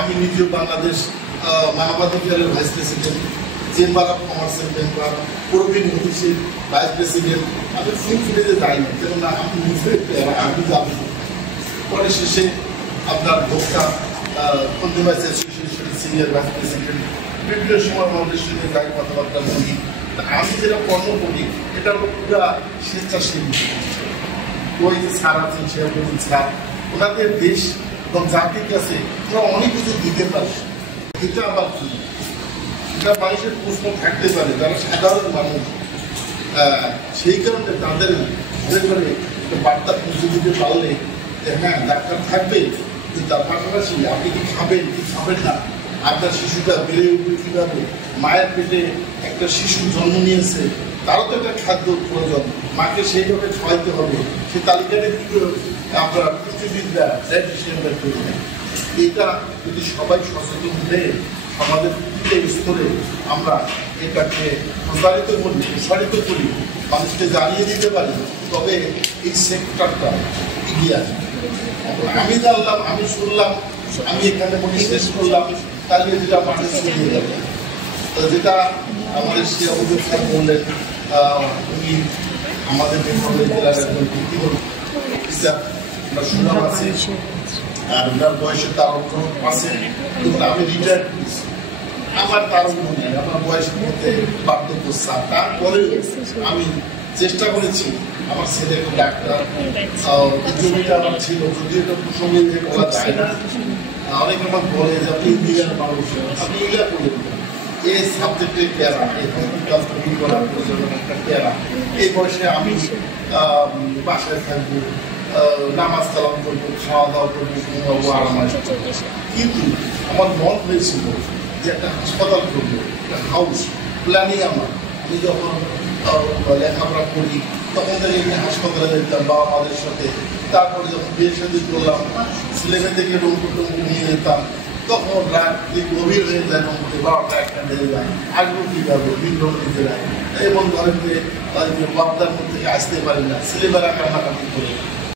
আমি নিজেও বাংলাদেশ মানবাধিকারের ভাইস প্রেসিডেন্ট, চেম্বার অফ কমার্সের মেম্বার, প্রবীণ অফিসের ভাইস প্রেসিডেন্ট। আমি ফুলফিলেতে যাইনি, কেননা আমি নিজে আমি যাবো। পরে শেষে আপনার ভোক্তা কনজিউমার অ্যাসোসিয়েশনের সিনিয়র ভাইস প্রেসিডেন্ট, বিভিন্ন সময় আমাদের সঙ্গে যাই কথাবার্তা বলি। আমি যেটা কর্ম করি এটা হলো পুরা স্বেচ্ছাসেবী। ওই যে স্যার আছেন, সে বলুন স্যার, ওনাদের দেশ এবং জাতির কাছে ওরা অনেক কিছু দিতে পারে। এটা আবার কি, এটা মানুষের প্রশ্ন থাকতে পারে, যারা সাধারণ মানুষ, সেই কারণে তাদের করে বার্তা পৌঁছে দিতে পারলে যে হ্যাঁ ডাক্তার থাকবে, কিন্তু তার পাশাপাশি আপনি কি খাবেন কি খাবেন না, আপনার শিশুটা বেড়ে উঠবে কীভাবে, মায়ের পেটে একটা শিশু জন্ম নিয়েছে, তারও তো একটা খাদ্য প্রয়োজন, মাকে সেইভাবে খাওয়াইতে হবে। সেই তালিকাটা কিন্তু আমরা পৃথিবীরা ডায়েটিশিয়ানরা করি না। এটা যদি সবাই সচেতন হয়ে আমাদের প্রতিটা স্তরে আমরা এটাকে প্রসারিত করি, মানুষকে জানিয়ে দিতে পারি, তবে এই সেক্টরটা এগিয়ে আসবে। আমি জানলাম, আমি শুনলাম, আমি এখানে শেষ করলাম, তাহলে যেটা মানুষ শুনিয়ে যাবে। যেটা আমাদের শিয়াবুদ্দিন স্যার বললেন, উনি আমাদের বেঙ্গলের জেলার একজন আমরা সুনাম আছি, আর ওনার বয়সের তারল্য আছে, কিন্তু আমি রিটায়ার্ড করেছি। আমার তারল্য নেই, আমার বয়সের মধ্যে পার্থক্য স্যার। তারপরেও আমি চেষ্টা করেছি আমার ছেলে একটা ডাক্তার, জমিটা আমার ছিল, যদিও এটা প্রসঙ্গে বলা যায় না। অনেকে আমার বলে যে আপনি ইন্ডিয়ান মানুষ, আপনি ইলা করলেন এই সাবজেক্টের প্যারা, এই হসপিটাল তৈরি করার প্রয়োজন একটা প্যারা। এই বয়সে আমি বাসায় থাকবো, নামাজ কালাম করবো, খাওয়া দাওয়া করবো, ঘুমাবো, আরাম আসবো। কিন্তু আমার মন হয়েছিল যে একটা হাসপাতাল করবো, একটা হাউস প্ল্যানিং আমার। আমি যখন লেখাপড়া করি তখন থেকে হাসপাতালে যেতাম বাবা মাদের সাথে। তারপরে যখন বিয়ে শাদী করলাম, ছেলেমেয়েদেরকে রুম নিয়ে যেতাম, তখন রাত্রি গভীর হয়ে যায়, রুমতে 12টা 1টা বেজে যায়। আসবো কীভাবে, বিভ্রম নিজেরা, এবং ধরেন যে বাপদার মধ্যে আসতে পারি না, ছেলেমেয়েরা কান্নাকাটি করে।